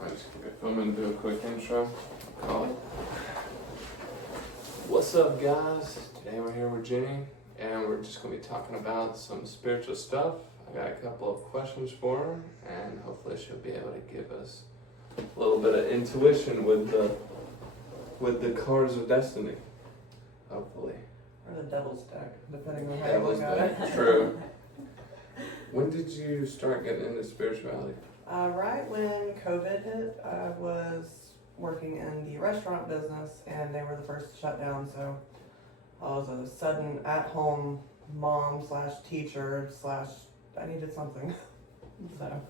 I'll just keep it filming and do a quick intro. Call it. What's up, guys? Today we're here with Jenny, and we're just going to be talking about some spiritual stuff. I got a couple of questions for her, and hopefully she'll be able to give us a little bit of intuition with the cards of destiny. Hopefully. Or the devil's deck, depending on how you look at it. True. When did you start getting into spirituality? Right when COVID hit, I was working in the restaurant business, and they were the first to shut down. So I was a sudden at-home mom / teacher / I needed something. So.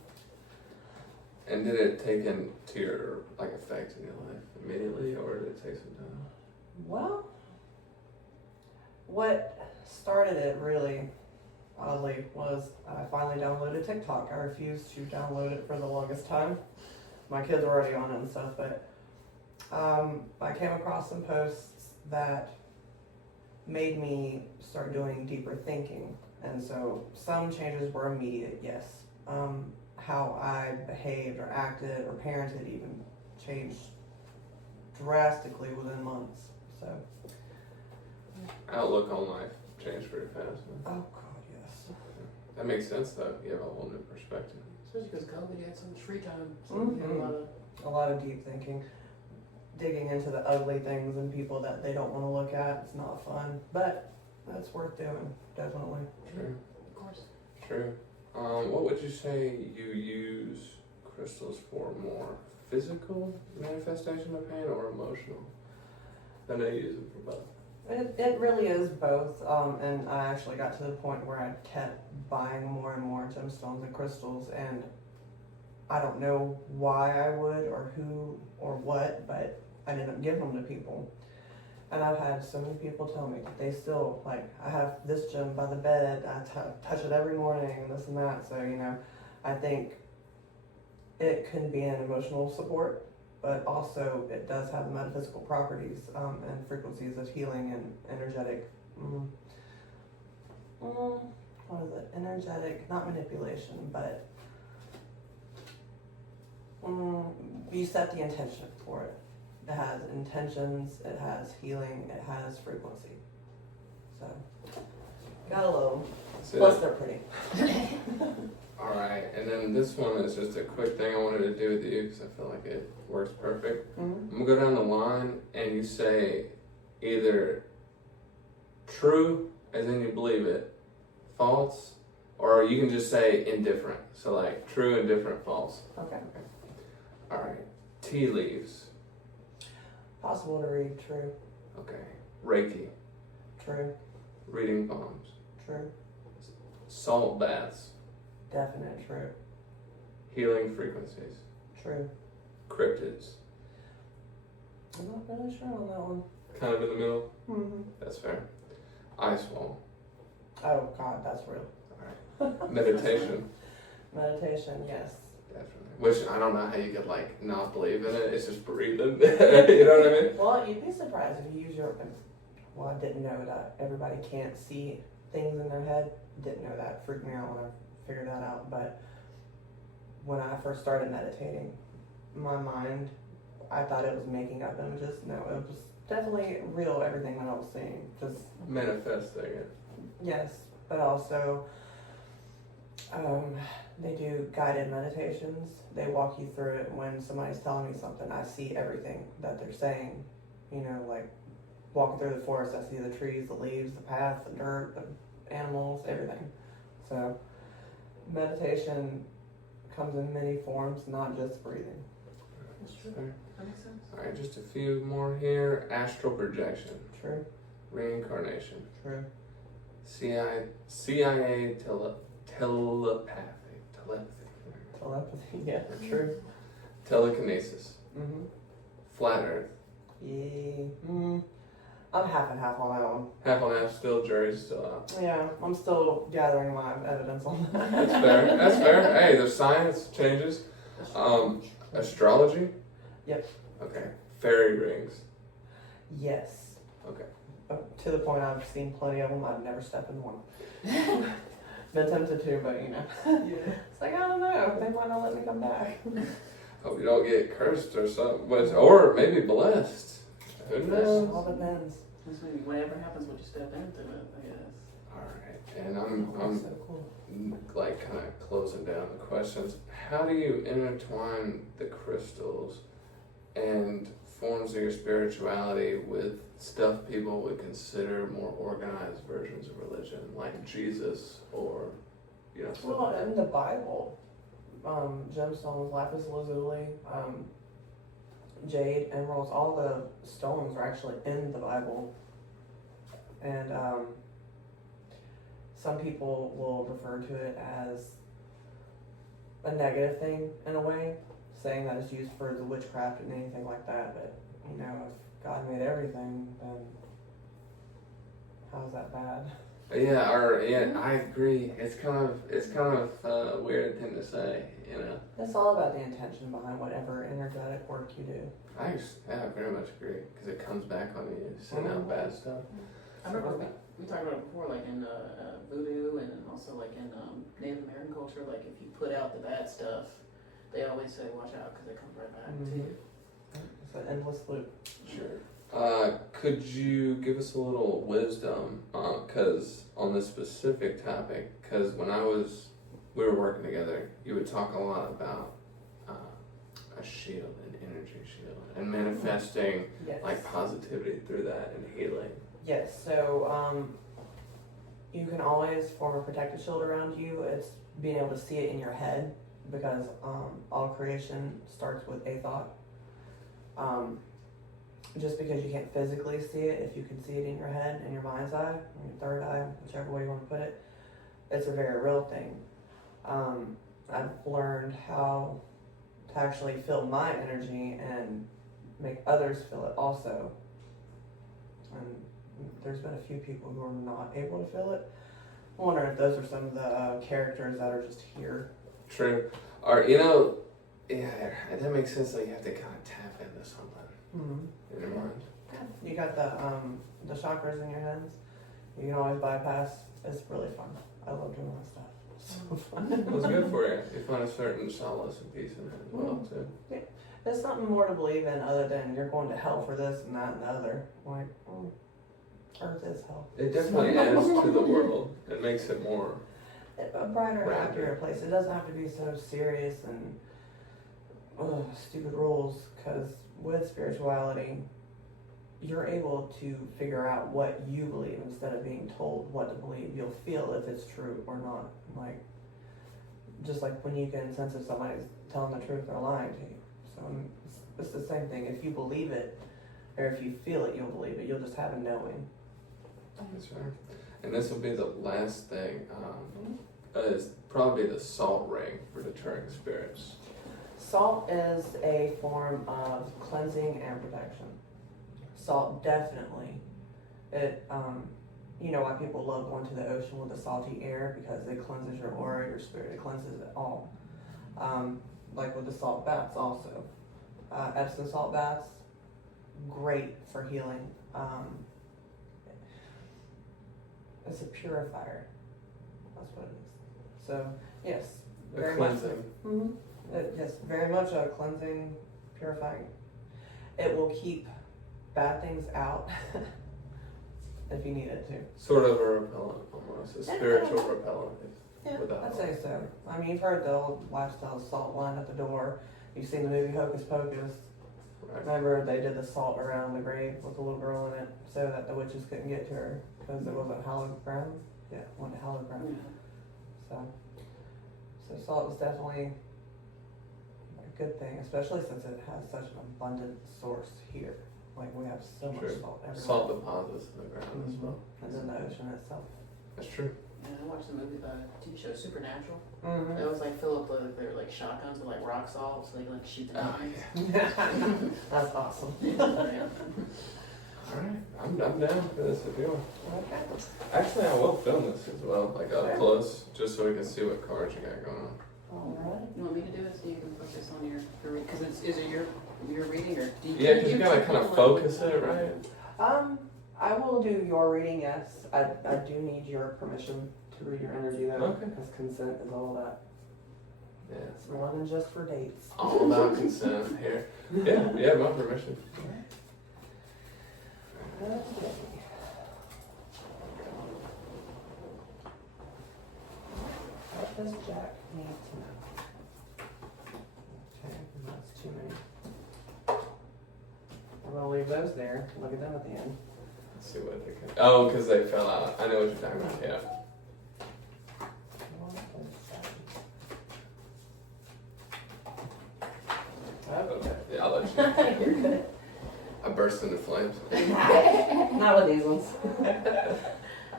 And did it take into your effect in your life immediately, or did it take some time? Well, what started it really, oddly, was I finally downloaded TikTok. I refused to download it for the longest time. My kids were already on it and stuff, but I came across some posts that made me start doing deeper thinking. And so some changes were immediate, yes. How I behaved or acted or parented even changed drastically within months. So Outlook on life changed pretty fast. Huh? oh god, yes. That makes sense though. You have a whole new perspective. Especially because COVID had so much free time. So Mhm. we had A lot of deep thinking, digging into the ugly things and people that they don't want to look at. It's not fun, but that's worth doing, definitely. True. of course. True. What would you say you use crystals for more? Physical manifestation of pain or emotional? I know you use them for both. It really is both, and I actually got to the point where I kept buying more and more gemstones and crystals, and I don't know why I would or who or what, but I ended up giving them to people. And I've had so many people tell me that they still, I have this gem by the bed, I touch it every morning and this and that. So, I think it can be an emotional support, but also it does have metaphysical properties and frequencies of healing and energetic, what is it? Energetic, not manipulation, but you set the intention for it. It has intentions, it has healing, it has frequency. So, gotta love them. Plus, they're pretty. Alright, and then this one is just a quick thing I wanted to do with you because I feel like it works perfect. Mm-hmm. I'm going to go down the line and you say either true, as in you believe it, false, or you can just say indifferent. So true, indifferent, false. Okay. Alright, tea leaves. Possible to read, true. Okay, Reiki. True. Reading palms. True. Salt baths. Definite, true. Healing frequencies. True. Cryptids. I'm not really sure on that one. Kind of in the middle. Mm-hmm. That's fair. Ice wall. Oh god, that's real. Alright. Meditation. Meditation, yes. Definitely. Which I don't know how you could not believe in it. It's just breathing. You know what I mean? Well, you'd be surprised if you use your. Well, I didn't know that everybody can't see things in their head. Didn't know that. Freaked me out when I figured that out. But when I first started meditating, my mind, I thought it was making up images. No, it was definitely real. Everything that I was seeing, just Manifesting it. yes, but also. They do guided meditations. They walk you through it. When somebody's telling me something, I see everything that they're saying. Walking through the forest, I see the trees, the leaves, the path, the dirt, the animals, everything. So, meditation comes in many forms, not just breathing. That's true. Fair. That makes sense. Alright, just a few more here. Astral projection. True. Reincarnation. True. CIA telepathy. Telepathy, yeah, true. Telekinesis. Mm-hmm. Flat Earth. Yeah. I'm half and half on that one. Half on half still, jury's still out. Yeah, I'm still gathering my evidence on that. That's fair. That's fair. Hey, the science changes. Astrology? Yep. Okay. Fairy rings. Yes. Okay. To the point I've seen plenty of them. I've never stepped in one. Been tempted to, but Yeah. it's I don't know. They might not let me come back. Hope you don't get cursed or something, or maybe blessed. Who knows? It all depends. That's maybe whatever happens when you step into it, I guess. All right, and I'm So cool. like kind of closing down the questions. How do you intertwine the crystals and forms of your spirituality with stuff people would consider more organized versions of religion, like Jesus or, you know, stuff Well, like that? in the Bible, gemstones, lapis lazuli, jade, emeralds, all the stones are actually in the Bible. And some people will refer to it as a negative thing in a way, saying that it's used for the witchcraft and anything like that. But, you know, if God made everything, then how's that bad? Yeah, I agree. It's kind of a weird thing to say, you know. It's all about the intention behind whatever energetic work you do. I very much agree because it comes back on you, send out bad stuff. I remember we talked about it before, like in voodoo and also like in Native American culture, like if you put out the bad stuff, they always say watch out because it comes right back to you. It's an endless loop. Sure. Could you give us a little wisdom, cause on this specific topic? Cause when we were working together, you would talk a lot about a shield, an energy shield, and manifesting Yes. like positivity through that and healing. Yes, so you can always form a protective shield around you. It's being able to see it in your head because all creation starts with a thought. Just because you can't physically see it, if you can see it in your head, in your mind's eye, in your third eye, whichever way you want to put it, it's a very real thing. I've learned how to actually feel my energy and make others feel it also. And there's been a few people who are not able to feel it. I wonder if those are some of the characters that are just here. True. Or yeah, that makes sense. Like you have to kind of tap into something in your mind. You got the chakras in your hands. You can always bypass. It's really fun. I love doing that stuff. It's so fun. Well, it's good for you. You find a certain solace and peace in it as well too. There's something more to believe in other than you're going to hell for this and that and the other. Like, Earth is hell. It definitely adds to the world. It makes it more. A brighter, Right. happier place. It doesn't have to be so serious and stupid rules. Because with spirituality, you're able to figure out what you believe instead of being told what to believe. You'll feel if it's true or not. Like, just like when you can sense if somebody's telling the truth or lying to you. So it's the same thing. If you believe it, or if you feel it, you'll believe it. You'll just have a knowing. That's right. And this will be the last thing. Is probably the salt ring for deterring spirits. Salt is a form of cleansing and protection. Salt definitely. It, you know why people love going to the ocean with the salty air, because it cleanses your aura, your spirit, it cleanses it all. Like with the salt baths also. Epsom salt baths, great for healing. It's a purifier. That's what it is. So, yes, A very cleansing. much. Yes, very much a cleansing, purifying. It will keep bad things out if you need it to. Sort of a repellent almost. A spiritual repellent. Yeah, Without I'd say so. I mean, you've heard the old lifestyle salt line at the door. You've seen the movie Hocus Pocus. Right. Remember, they did the salt around the grave with the little girl in it so that the witches couldn't get to her because it wasn't hallowed ground. Yeah, it wasn't hallowed ground. So salt is definitely a good thing, especially since it has such an abundant source here. Like, we have so much True. salt everywhere. Salt deposits in the ground as well. And then the ocean itself. That's true. Yeah, I watched the movie, the TV show Supernatural. Mm-hmm. It was like fill up they were like shotguns with like rock salt, so they can like shoot the Oh, demons. That's awesome. Yeah. Alright, I'm down for this if you want. Okay. Actually, I will film this as well, like up Sure. close, just so we can see what cards you got going on. Alright. You want me to do it so you can focus on your because is it your reading or do you? Yeah, because you give gotta to kind of people, like- focus it, right? I will do your reading, yes. I do need your permission to read your energy though, Okay. because consent is all that. Yeah. It's more than just for dates. All about consent here. Yeah, my permission. Okay. What does Jack need to know? Okay, that's too many. I'm gonna leave those there. Look at them at the end. Let's see what they can. Oh, because they fell out. I know what you're talking about. Yeah. What is that? Okay. Yeah, I'll let you. You're good. I burst into flames. Not with these ones.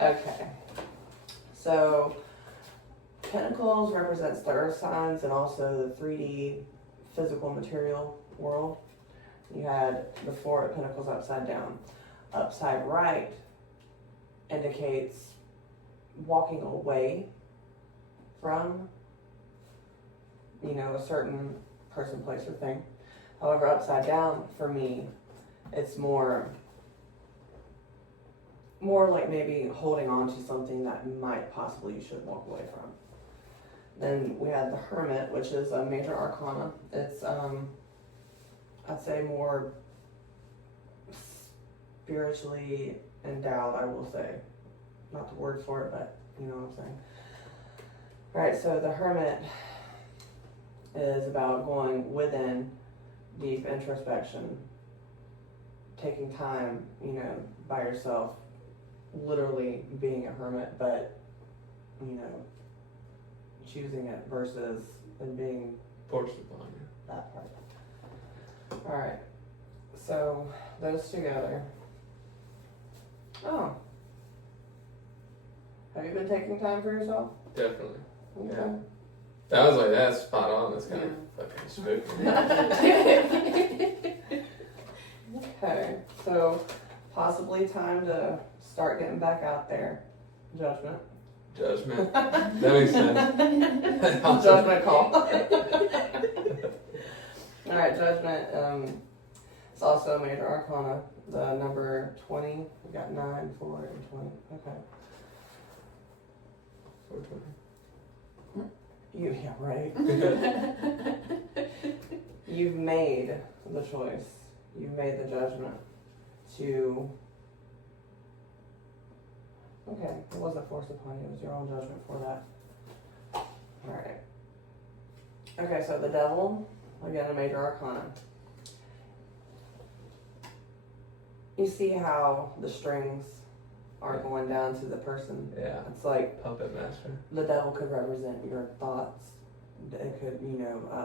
Okay. So, pentacles represents the earth signs and also the 3D physical material world. You had the Four of Pentacles upside down. Upside right indicates walking away from, a certain person, place, or thing. However, upside down for me, it's more like maybe holding on to something that might possibly you should walk away from. Then we had the Hermit, which is a major arcana. It's I'd say more spiritually endowed, I will say. Not the word for it, but you know what I'm saying. Alright, so the Hermit is about going within, deep introspection, taking time, by yourself, literally being a hermit, but, choosing it versus and being Forced upon you. that part. Alright, so those together. Oh. Have you been taking time for yourself? Definitely. Okay. Yeah. That was like, that's spot on. That's kind of fucking spooky. Okay, so possibly time to start getting back out there. Judgment. Judgment. That makes sense. Judgment call. Alright, Judgment. It's also a major arcana. The number 20. We got 9, 4, and 20. Okay. 420. Yeah, right. You've made the choice. You've made the judgment to. Okay, it wasn't forced upon you. It was your own judgment for that. Alright. Okay, so the Devil, again, a major arcana. You see how the strings are going down to the person? Yeah. It's like Puppet master. the devil could represent your thoughts. It could,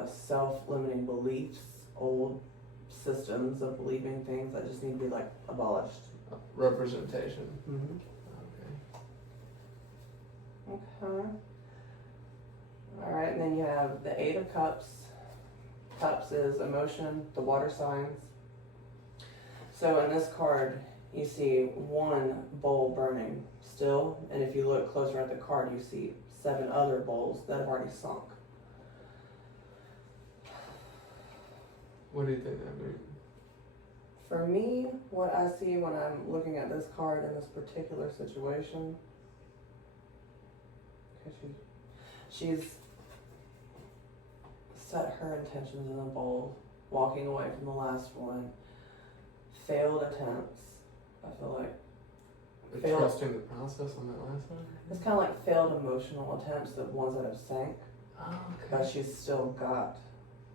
self-limiting beliefs, old systems of believing things that just need to be abolished. Representation. Mm-hmm. Okay. Okay. Alright, and then you have the Eight of Cups. Cups is emotion, the water signs. So in this card, you see one bowl burning still, and if you look closer at the card, you see 7 other bowls that have already sunk. What do you think that means? For me, what I see when I'm looking at this card in this particular situation, she's set her intentions in a bowl, walking away from the last one, failed attempts. I feel like failed. Trusting the process on that last one? It's kind of like failed emotional attempts, the ones that have sank, Oh, but she's still got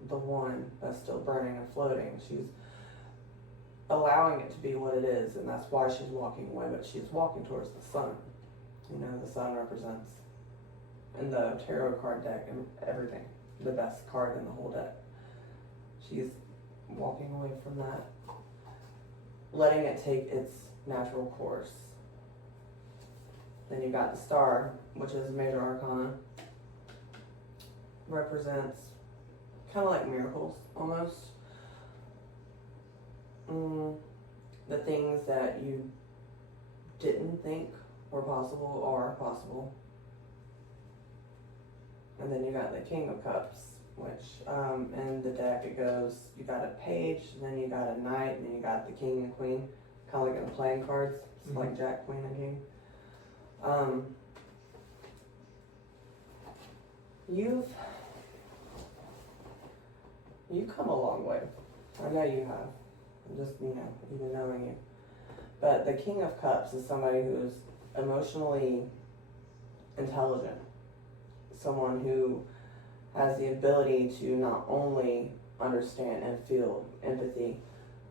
the one that's still burning and floating. She's allowing it to be what it is, and that's why she's walking away, but she's walking towards the sun. The sun represents, in the tarot card deck and everything, the best card in the whole deck. She's walking away from that, letting it take its natural course. Then you got the Star, which is a major arcana. Represents kind of like miracles, almost. The things that you didn't think were possible are possible. And then you got the King of Cups, which in the deck it goes, you got a page, and then you got a knight, and then you got the king and queen, kind of like in the playing cards. It's like Jack, Queen, and King. You've You come a long way. I know you have. Just, even knowing you. But the King of Cups is somebody who is emotionally intelligent. Someone who has the ability to not only understand and feel empathy,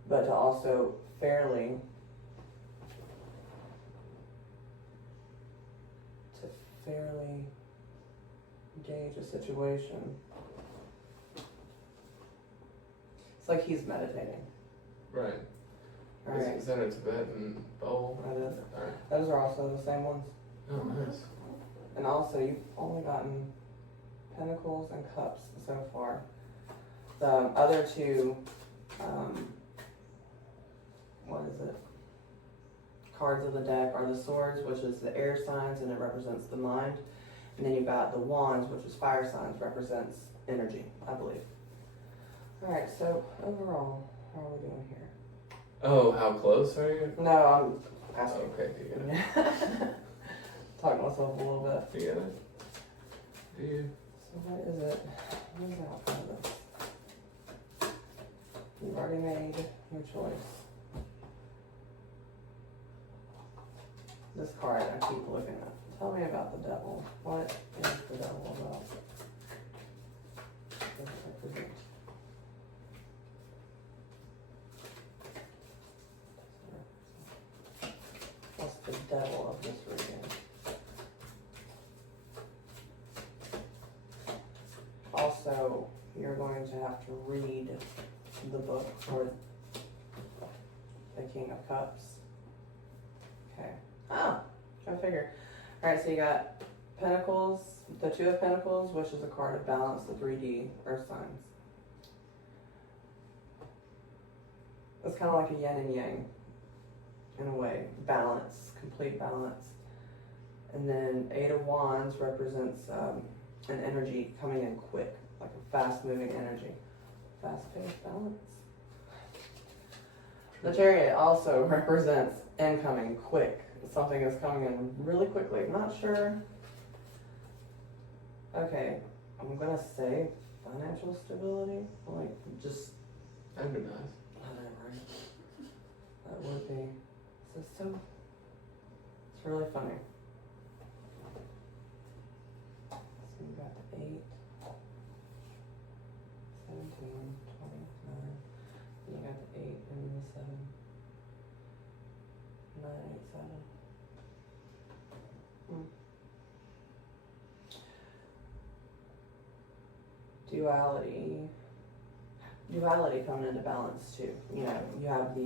but to also fairly gauge a situation. It's like he's meditating. Right. Alright. Is that a Tibetan bowl? That is. Alright. Those are also the same ones. Oh, nice. And also, you've only gotten Pentacles and Cups so far. The other two, what is it? Cards of the deck are the Swords, which is the air signs, and it represents the mind. And then you've got the Wands, which is fire signs, represents energy, I believe. Alright, so overall, how are we doing here? Oh, how close are you? No, I'm asking. Okay, you get it. Talking to myself a little bit. You get it? Do you? So what is it? What is the outcome of this? You've already made your choice. This card I keep looking at. Tell me about the devil. What is the devil about? What does it represent? What's the devil of this reading? Also, you're going to have to read the book for the King of Cups. Okay. Oh, I figure. Alright, so you got Pentacles, the Two of Pentacles, which is a card of balance, the 3D earth signs. It's kind of like a yin and yang, in a way. Balance, complete balance. And then Eight of Wands represents an energy coming in quick, like a fast-moving energy. Fast-paced balance. The Chariot also represents incoming quick. Something is coming in really quickly. Not sure. Okay, I'm gonna say financial stability. Like, just That'd be nice. whatever. That would be. So it's really funny. So you got the 8, 17, 29. You got the 8 and the 7. 9, 8, 7. Duality coming into balance too. You have the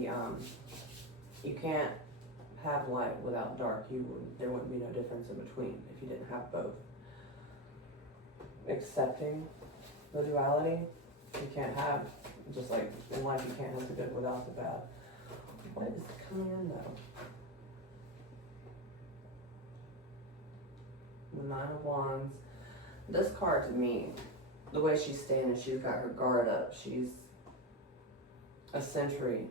you can't have light without dark. There wouldn't be no difference in between if you didn't have both. Accepting the duality, you can't have, just like in life you can't have the good without the bad. What is coming in though? The Nine of Wands. This card to me, the way she's standing, she's got her guard up. She's a sentry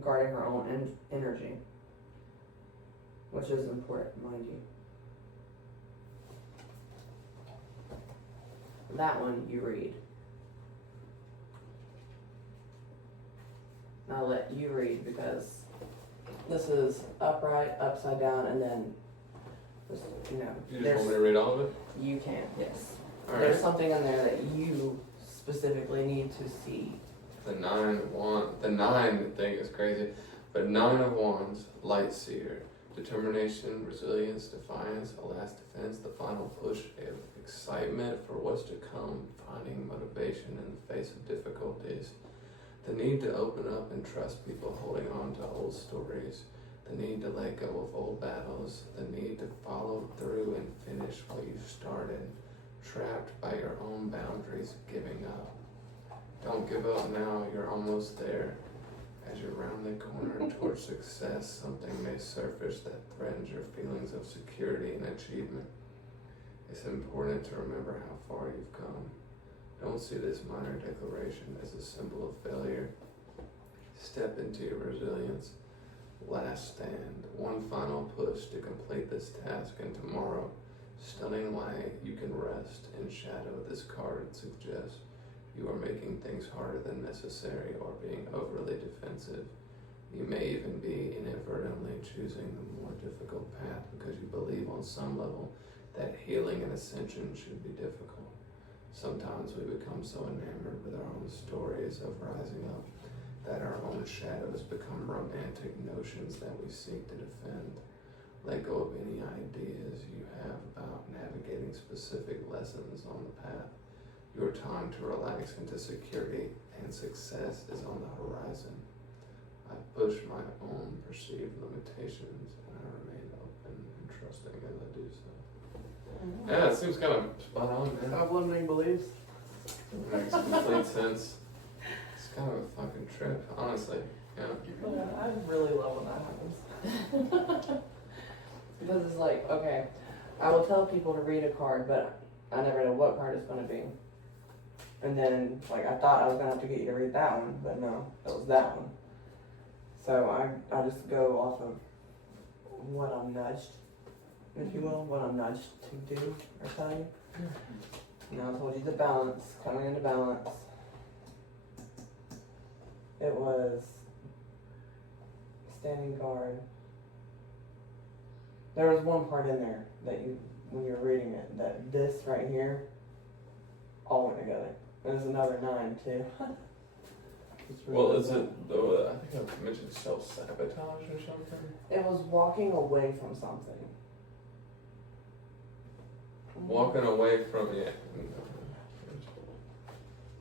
guarding her own energy, which is important, mind you. That one you read. I'll let you read because this is upright, upside down, and then just, You just there's, want me to read all of it? you can, yes. Alright. There's something in there that you specifically need to see. The 9 of Wands. The 9 thing is crazy. But 9 of Wands, Light Seer. Determination, resilience, defiance, a last defense, the final push of excitement for what's to come, finding motivation in the face of difficulties. The need to open up and trust people holding on to old stories. The need to let go of old battles. The need to follow through and finish what you started. Trapped by your own boundaries, giving up. Don't give up now, you're almost there. As you round the corner towards success, something may surface that threatens your feelings of security and achievement. It's important to remember how far you've come. Don't see this minor declaration as a symbol of failure. Step into your resilience. Last stand. One final push to complete this task, and tomorrow, stunning light, you can rest in shadow. This card suggests You are making things harder than necessary or being overly defensive. You may even be inadvertently choosing the more difficult path because you believe on some level that healing and ascension should be difficult. Sometimes we become so enamored with our own stories of rising up that our own shadows become romantic notions that we seek to defend. Let go of any ideas you have about navigating specific lessons on the path. Your time to relax into security and success is on the horizon. I push my own perceived limitations and I remain open and trusting as I do so. Yeah, it seems kind of spot on, man. Stop limiting beliefs. It makes complete sense. It's kind of a fucking trip, honestly. Yeah. Yeah, I really love when that happens. Because it's like, okay, I will tell people to read a card, but I never know what card it's going to be. And then, like, I thought I was going to have to get you to read that one, but no, it was that one. So I just go off of what I'm nudged, if you will, what I'm nudged to do or tell you. Now I told you the balance, coming into balance. It was standing guard. There was one part in there that you, when you were reading it, that this right here all went together. There's another 9 too. It's really Well, is good. it, though, I think I mentioned self-sabotage or something? It was walking away from something. Walking away from it.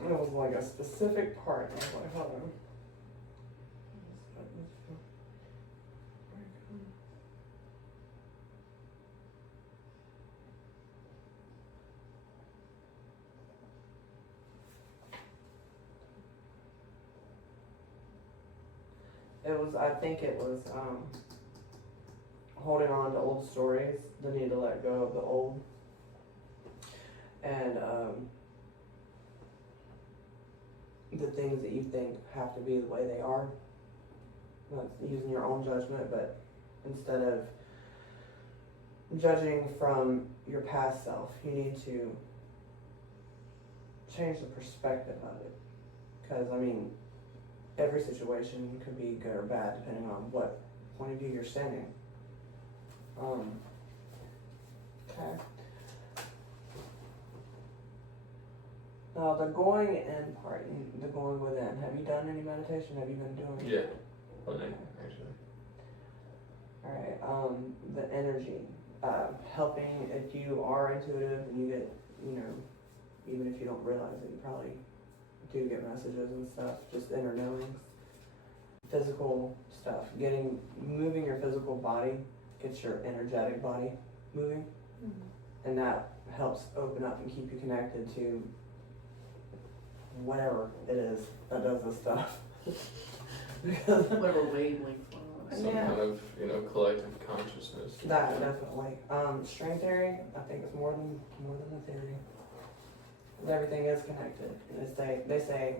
It was like a specific part. I was like, hold on. I think it was holding on to old stories, the need to let go of the old, and the things that you think have to be the way they are. Not using your own judgment, but instead of judging from your past self, you need to change the perspective of it. Because, I mean, every situation could be good or bad depending on what point of view you're standing. Okay. Now the going in part, the going within, have you done any meditation? Have you been doing it? Yeah, plenty, actually. Alright, the energy, helping if you are intuitive and you get, you know, even if you don't realize it, you probably do get messages and stuff, just inner knowings. Physical stuff, moving your physical body gets your energetic body moving, and that helps open up and keep you connected to whatever it is that does this stuff. Because Whatever wavelength. Some Yeah. kind of, collective consciousness. that definitely. String theory, I think it's more than a theory. 'Cause everything is connected. And they say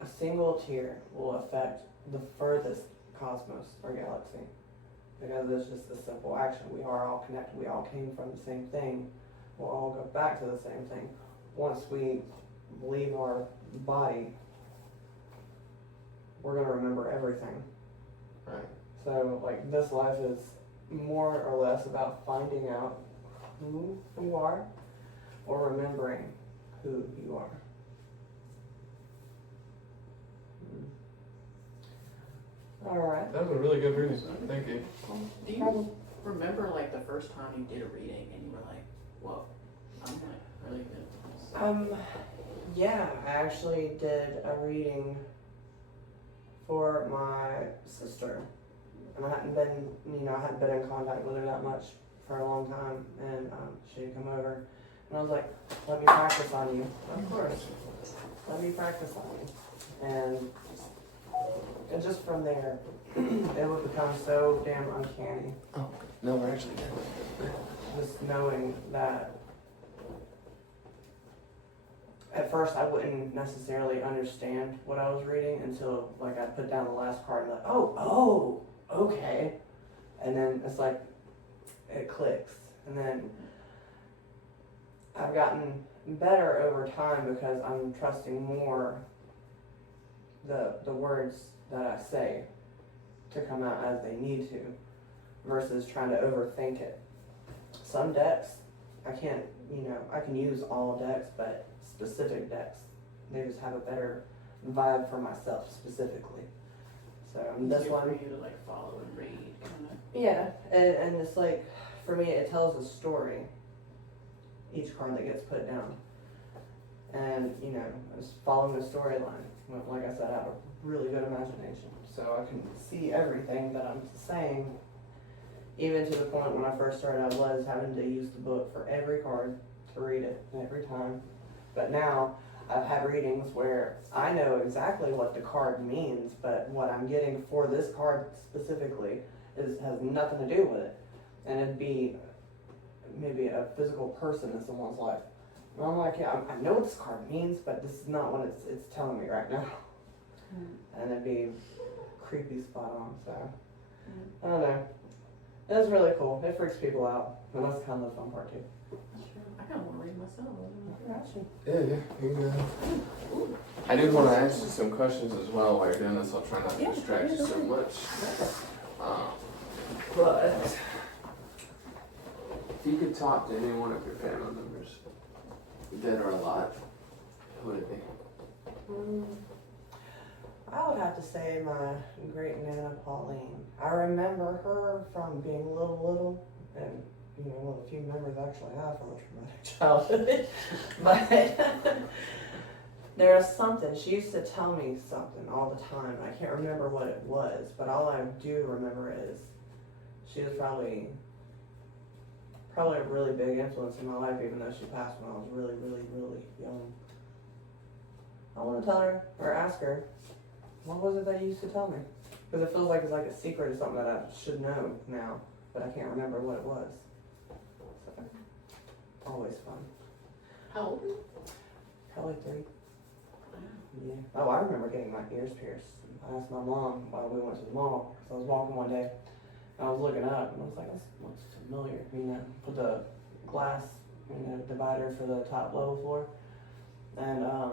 a single tear will affect the furthest cosmos or galaxy. Because it's just a simple action. We are all connected. We all came from the same thing. We'll all go back to the same thing. Once we leave our body, we're going to remember everything. Right. So, like, this life is more or less about finding out who you are or remembering who you are. Alright. That was a really good reading. Thank you. Do you remember like the first time you did a reading and you were like, whoa, I'm like really good at this? Yeah, I actually did a reading for my sister. And I hadn't been in contact with her that much for a long time. And she'd come over. And I was like, let me practice on you. Of course. Let me practice on you. And just from there, it would become so damn uncanny. Oh, no, we're actually there. Just knowing that at first I wouldn't necessarily understand what I was reading until like I put down the last card and like, oh, okay. And then it's like, it clicks. And then I've gotten better over time because I'm trusting more the words that I say to come out as they need to versus trying to overthink it. Some decks, I can't, I can use all decks, but specific decks, they just have a better vibe for myself specifically. So this Easier one, for you to like follow and read, kind of. yeah, and it's like, for me, it tells a story, each card that gets put down. And, just following the storyline. Like I said, I have a really good imagination, so I can see everything that I'm saying. Even to the point when I first started, I was having to use the book for every card to read it every time. But now, I've had readings where I know exactly what the card means, but what I'm getting for this card specifically has nothing to do with it. And it'd be maybe a physical person in someone's life. And I'm like, yeah, I know what this card means, but this is not what it's telling me right now. And it'd be creepy spot on, so. I don't know. It was really cool. It freaks people out. And that's kind of the fun part too. That's true. I kind of want to read myself. I got you. Yeah, you can go. I do want to ask you some questions as well while you're doing this. I'll try not to distract you so much. But if you could talk to any one of your family members, dead or alive, who would it be? I would have to say my great Nana Pauline. I remember her from being little, and one of the few memories I actually have from a traumatic childhood. But there was something, she used to tell me something all the time. I can't remember what it was, but all I do remember is she was probably a really big influence in my life, even though she passed when I was really, really, really young. I want to tell her, or ask her, what was it that you used to tell me? Because it feels like it's like a secret or something that I should know now, but I can't remember what it was. So, always fun. How old are you? Probably 3. Wow. Yeah. Oh, I remember getting my ears pierced. I asked my mom while we went to the mall, because I was walking one day, and I was looking up, and I was like, this looks familiar. Put the glass, divider for the top level floor, and I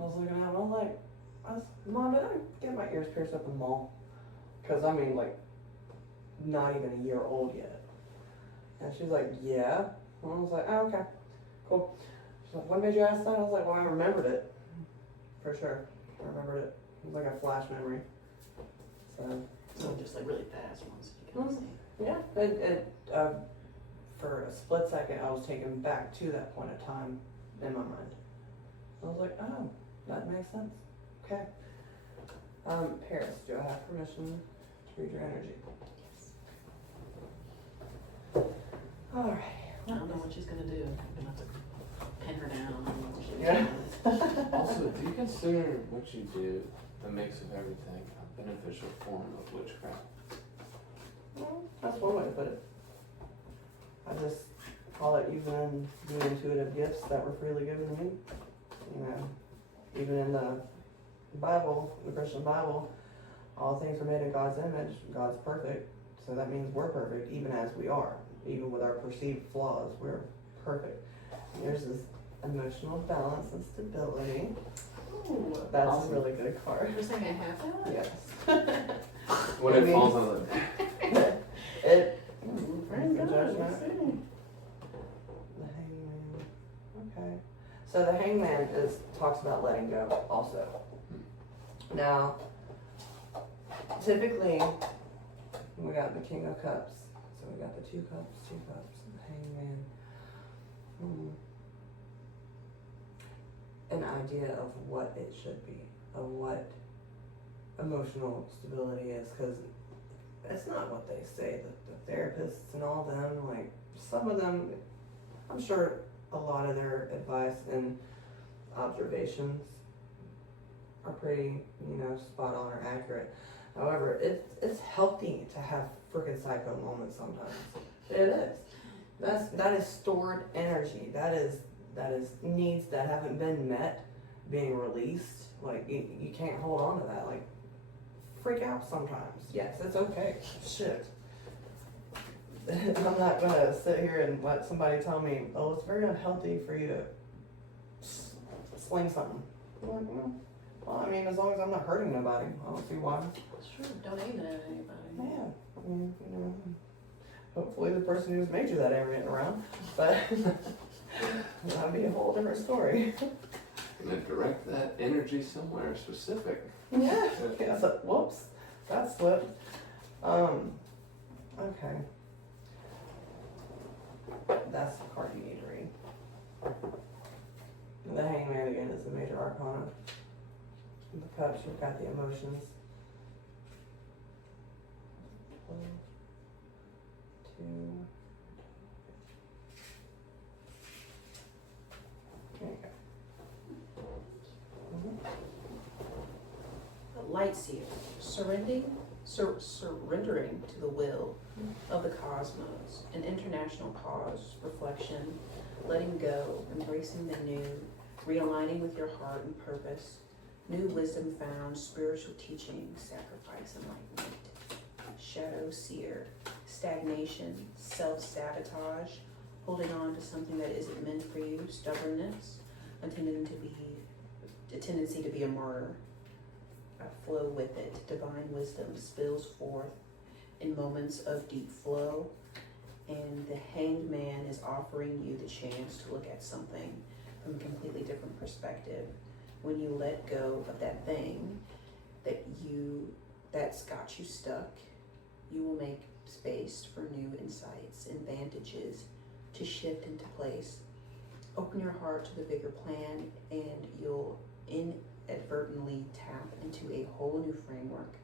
was looking at it, and I was like, Mom, did I get my ears pierced up in the mall? Because, not even a year old yet. And she's like, yeah. And I was like, oh, okay, cool. She's like, when did you ask that? I was like, well, I remembered it. For sure. I remembered it. It was like a flash memory. So just like really fast ones you can see. Yeah. For a split second, I was taken back to that point of time in my mind. I was like, oh, that makes sense. Okay. Paris, do I have permission to read your energy? Yes. Alright. I don't know what she's gonna do. I'm gonna have to pin her down on what she's Yeah. doing. Also, do you consider what you do, the mix of everything, a beneficial form of witchcraft? Well, that's one way to put it. I just call it even the intuitive gifts that were freely given to me. Even in the Bible, the Christian Bible, all things are made in God's image. God's perfect, so that means we're perfect, even as we are. Even with our perceived flaws, we're perfect. And there's this emotional balance and stability. Ooh, That's awesome. a really good card. You're saying I have that? Yes. When it falls on the It. Very Good good. judgment. Let's see. The Hangman. Okay. So the Hangman talks about letting go also. Now, typically, we got the King of Cups. So we got the 2 cups, the Hangman. An idea of what it should be, of what emotional stability is, because it's not what they say. The therapists and all them, like, some of them, I'm sure a lot of their advice and observations are pretty, spot on or accurate. However, it's healthy to have freaking psycho moments sometimes. It is. That is stored energy. That is needs that haven't been met being released. Like you can't hold on to that. Like freak out sometimes. Yes, it's okay. Shit. I'm not gonna sit here and let somebody tell me, oh, it's very unhealthy for you to sling something. I'm like, well, I mean, as long as I'm not hurting nobody, I don't see why. Sure, don't aim it at anybody. Yeah, I mean, hopefully the person who's made you that area isn't around, but that'd be a whole different story. I'm gonna direct that energy somewhere specific. Yeah, yeah, so, whoops, that slipped. Okay. That's the card you need to read. The Hangman again is the major arcana. The cups, you've got the emotions. 1, 2. There you go. Light seal, surrendering to the will of the cosmos, an international pause, reflection, letting go, embracing the new, realigning with your heart and purpose, new wisdom found, spiritual teaching, sacrifice, enlightenment, shadow seer, stagnation, self-sabotage, holding on to something that isn't meant for you, stubbornness, a tendency to be a martyr. Flow with it. Divine wisdom spills forth in moments of deep flow, and the Hanged Man is offering you the chance to look at something from a completely different perspective. When you let go of that thing that's got you stuck, you will make space for new insights and vantages to shift into place. Open your heart to the bigger plan, and you'll inadvertently tap into a whole new framework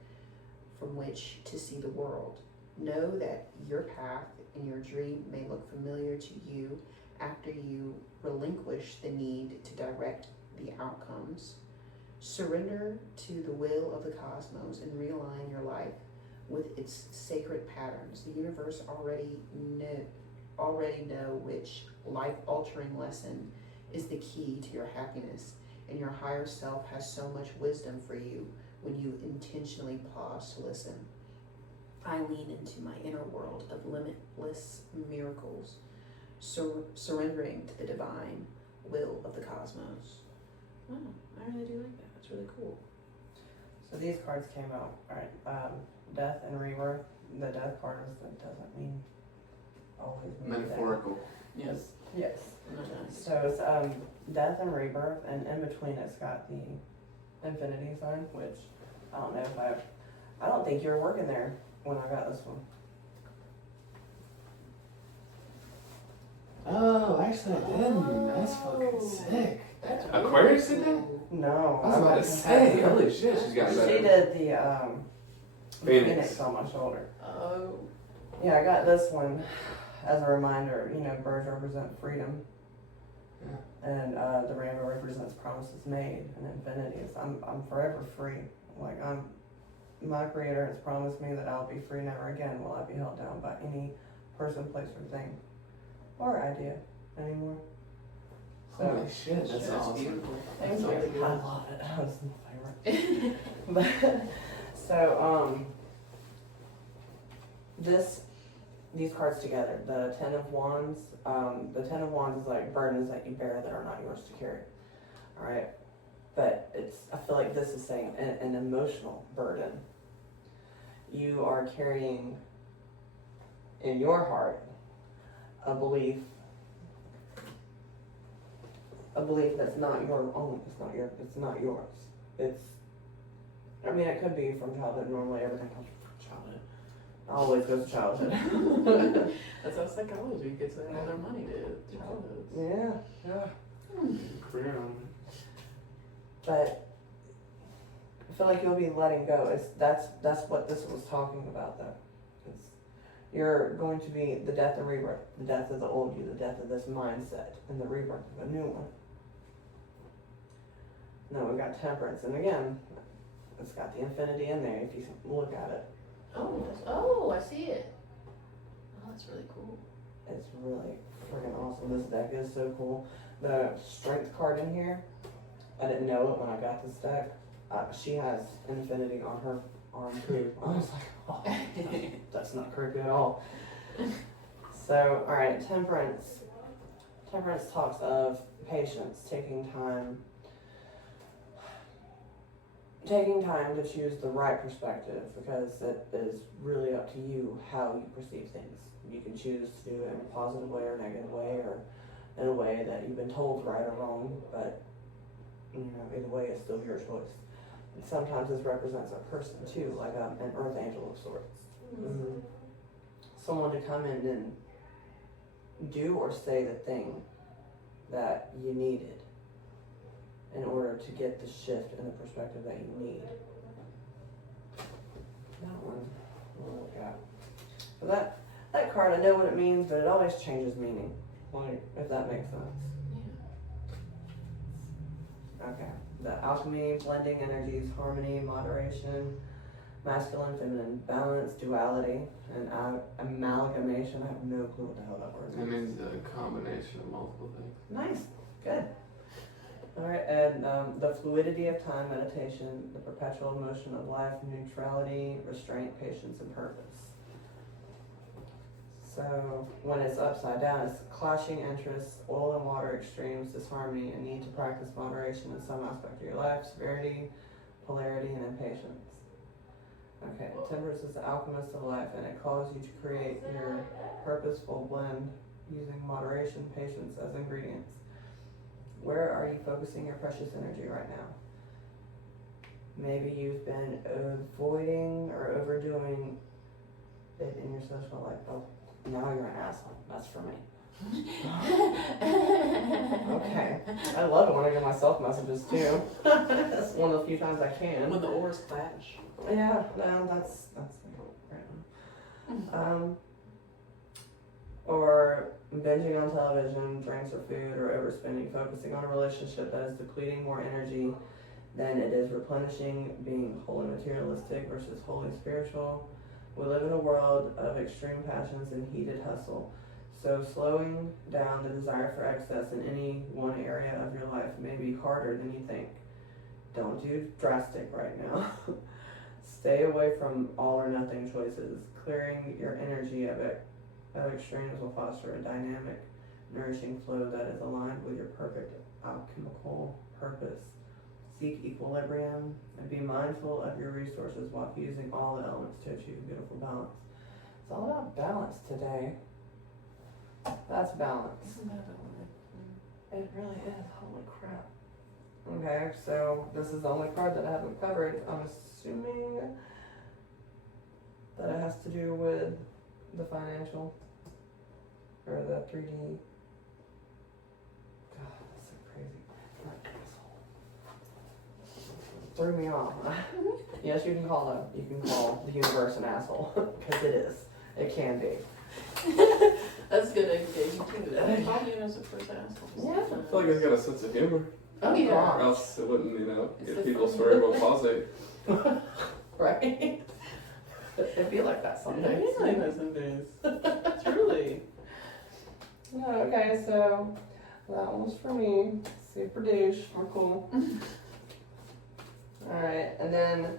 from which to see the world. Know that your path and your dream may look familiar to you after you relinquish the need to direct the outcomes. Surrender to the will of the cosmos and realign your life with its sacred patterns. The universe already know which life-altering lesson is the key to your happiness, and your higher self has so much wisdom for you when you intentionally pause to listen. I lean into my inner world of limitless miracles, surrendering to the divine will of the cosmos. Oh, I really do like that. That's really cool. So these cards came out, alright, death and rebirth. The death card doesn't mean always mean Metaphorical. Yes. Yes. Nice. So it's death and rebirth, and in between it's got the infinity sign, which I don't know if I don't think you were working there when I got this one. Oh, actually I didn't. That's fucking sick. That's Aquarius really did that? cool. No. I was about to say, holy shit, she's got She better. did the Phoenix. Phoenix on my shoulder. Oh. Yeah, I got this one as a reminder. You know, birds represent freedom. Yeah. And the rainbow represents promises made and infinities. I'm forever free. Like my creator has promised me that I'll be free. Never again will I be held down by any person, place, or thing, or idea anymore. So Holy shit, that's awesome. beautiful. thank That's you. really good. I love it. That was my favorite. But so these cards together, the Ten of Wands. The Ten of Wands is like burdens that you bear that are not yours to carry. All right, but I feel like this is saying an emotional burden. You are carrying in your heart a belief that's not your own. It's not yours. I mean, it could be from childhood. Normally, everything comes from childhood. Always goes to childhood. That's how psychology gets all their money to childhood. Yeah. Career on. But I feel like you'll be letting go. That's what this was talking about, though. You're going to be the death and rebirth, the death of the old you, the death of this mindset, and the rebirth of a new one. Now we've got temperance, and again, it's got the infinity in there if you look at it. Oh, I see it. Oh, that's really cool. It's really freaking awesome. This deck is so cool. The strength card in here, I didn't know it when I got this deck. She has infinity on her arm too. I was like, oh, that's not creepy at all. So, all right, temperance. Temperance talks of patience, taking time to choose the right perspective, because it is really up to you how you perceive things. You can choose to do it in a positive way or negative way, or in a way that you've been told right or wrong, but either way it's still your choice. And sometimes this represents a person too, like an earth angel of sorts. Mm-hmm. Someone to come in and do or say the thing that you needed in order to get the shift in the perspective that you need. That one we'll look at. But that card, I know what it means, but it always changes meaning. Like, if that makes sense. Yeah. Okay. The alchemy, blending energies, harmony, moderation, masculine, feminine, balance, duality, and amalgamation. I have no clue what the hell that word It means. means a combination of multiple things. Nice. Good. Alright, and the fluidity of time, meditation, the perpetual motion of life, neutrality, restraint, patience, and purpose. So when it's upside down, it's clashing interests, oil and water extremes, disharmony, and need to practice moderation in some aspect of your life, severity, polarity, and impatience. Okay, temperance is the alchemist of life, and it calls you to create your purposeful blend using moderation, patience as ingredients. Where are you focusing your precious energy right now? Maybe you've been avoiding or overdoing it in your social life. Oh, now you're an asshole. That's for me. Okay. I love it when I get myself messages too. That's one of the few times I can. When the oars clash. Yeah, no, that's right. Or binging on television, drinks or food, or overspending, focusing on a relationship that is depleting more energy than it is replenishing, being wholly materialistic versus wholly spiritual. We live in a world of extreme passions and heated hustle. So slowing down the desire for excess in any one area of your life may be harder than you think. Don't do drastic right now. Stay away from all or nothing choices. Clearing your energy of extremes will foster a dynamic, nourishing flow that is aligned with your perfect alchemical purpose. Seek equilibrium and be mindful of your resources while fusing all the elements to achieve beautiful balance. It's all about balance today. That's balance. Isn't that a word? It really is. Holy crap. Okay, so this is the only card that I haven't covered. I'm assuming that it has to do with the financial or the 3D. God, that's so crazy. What asshole. Threw me off. Yes, you can call the universe an asshole, because it is. It can be. That's good education too. I thought you as a first asshole. Yeah. I feel like it's got a sense of humor, Oh yeah. or else it wouldn't, It's get so people funny. cerebral palsy. Right? It'd be like that some days. I know some days. Truly. No, okay, so that one was for me. Super douche. We're cool. Alright, and then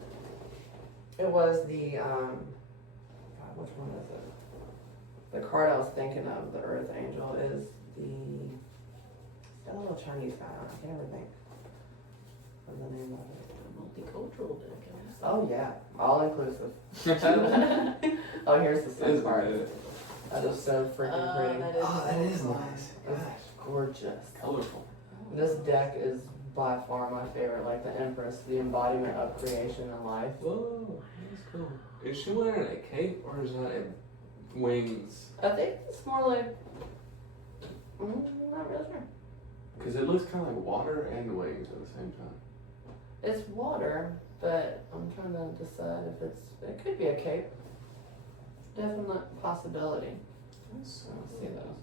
it was the, God, which one is it? The card I was thinking of, the Earth Angel, is the, it's got a little Chinese guy on it. I can't ever think of the name of it. Multicultural deck. Oh yeah, all inclusive. Oh, here's the sun part. That is so freaking pretty. That is nice. It's gorgeous. Colorful. This deck is by far my favorite, like the Empress, the embodiment of creation and life. Whoa, that's cool. Is she wearing a cape or is that wings? I think it's more like, not really sure. Because it looks kind of like water and wings at the same time. It's water, but I'm trying to decide if it could be a cape. Definite possibility. That's so Let's see those.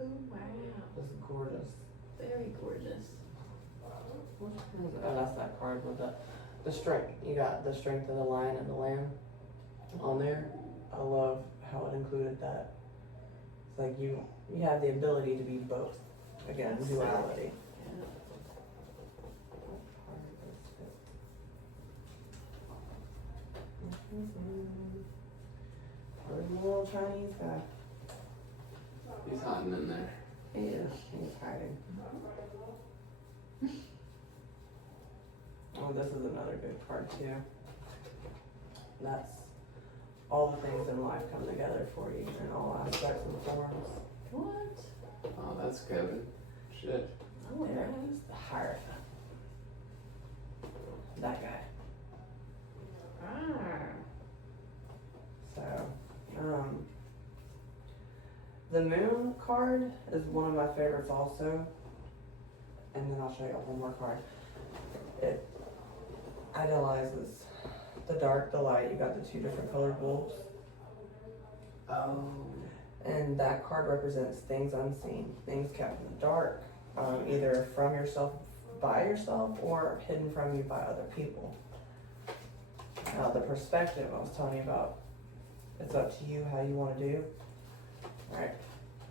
Oh wow. This is gorgeous. Very gorgeous. Which one is it? Oh, that's that card with the strength. You got the strength of the lion and the lamb on there. I love how it included that. It's like you have the ability to be both. Again, That's duality. Yeah. Or the little Chinese guy. He's hiding in there. He is. He's hiding. Oh, this is another good card too. That's all the things in life come together for you in all aspects and forms. What? Oh, that's good. Shit. Oh, There nice. is the Hierophant. That guy. So, the Moon card is one of my favorites also. And then I'll show you one more card. It idealizes the dark, the light. You got the two different colored wolves. Oh. And that card represents things unseen, things kept in the dark, either from yourself, by yourself, or hidden from you by other people. Now, the perspective I was telling you about, it's up to you how you want to do. All right.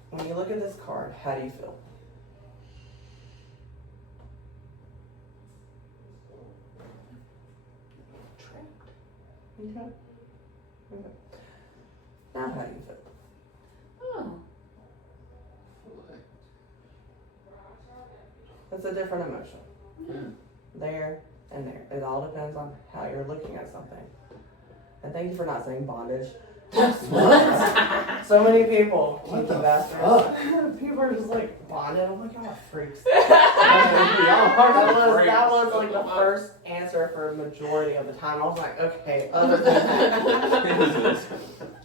When you look at this card, how do you feel? Trapped. Okay. Okay. Now, how do you feel? Oh. It's a different emotion. Yeah. There and there. It all depends on how you're looking at something. And thank you for not saying bondage. So many people, What the bastards. People are just like bonded. I'm like, y'all freaks. Y'all That was like the first answer for a majority of the time. I was like, okay, other than that.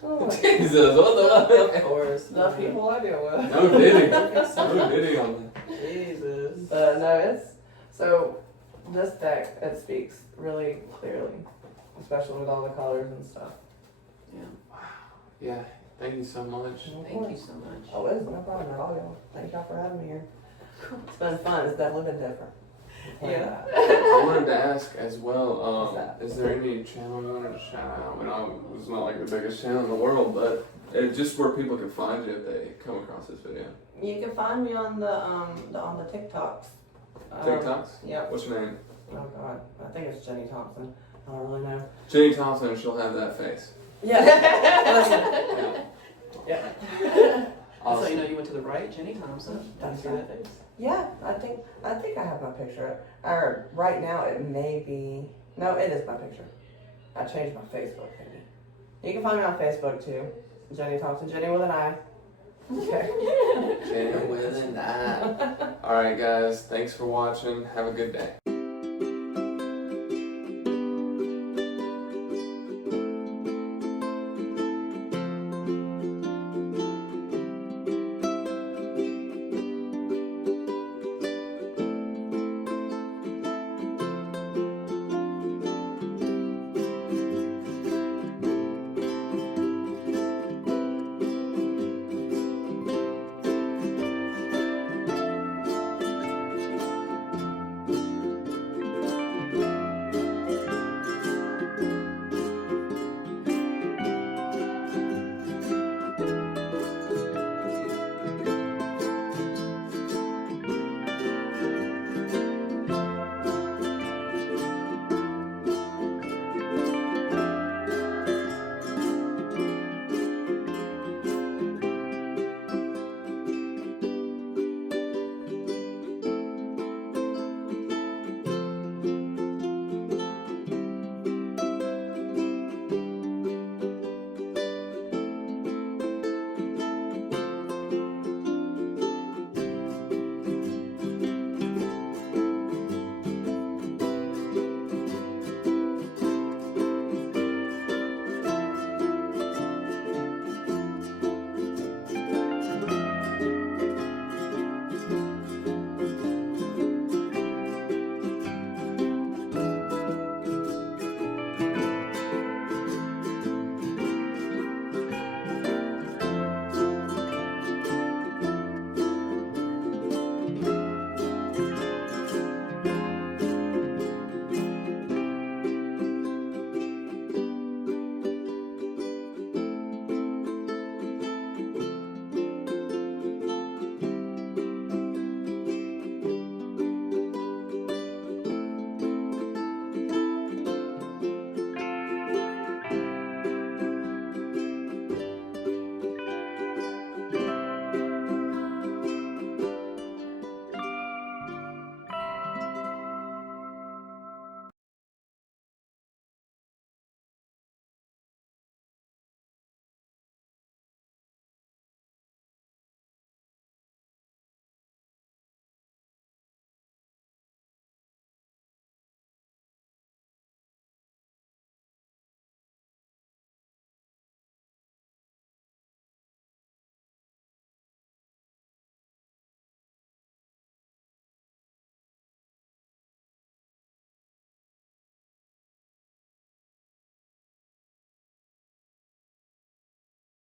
Oh my Jesus, what the Of course. the people I deal with. No Diddy. No Diddy on Jesus. No, it's so this deck, it speaks really clearly, especially with all the colors and stuff. Yeah. Yeah, thank you so much. Thank you so much. Oh, it's no problem at all, y'all. Thank y'all for having me here. It's been fun. It's definitely been different. Yeah. I wanted to ask as well, What's that? is there any channel you wanted to shout out? I mean, it's not like the biggest channel in the world, but it's just where people can find you if they come across this video. You can find me on the TikToks. TikToks? Yep. What's your name? Oh God, I think it's Jenny Thompson. I don't really know. Jenny Thompson, she'll have that face. Yeah. Yeah. Yeah. So you know you went to the right, Jenny Thompson. That's right. right. Yeah, I think I have my picture. Or right now it may be. No, it is my picture. I changed my Facebook thingy. You can find me on Facebook too. Jenny Thompson. Jenny with an I. Okay. Jenny with an eye. Alright guys, thanks for watching. Have a good day.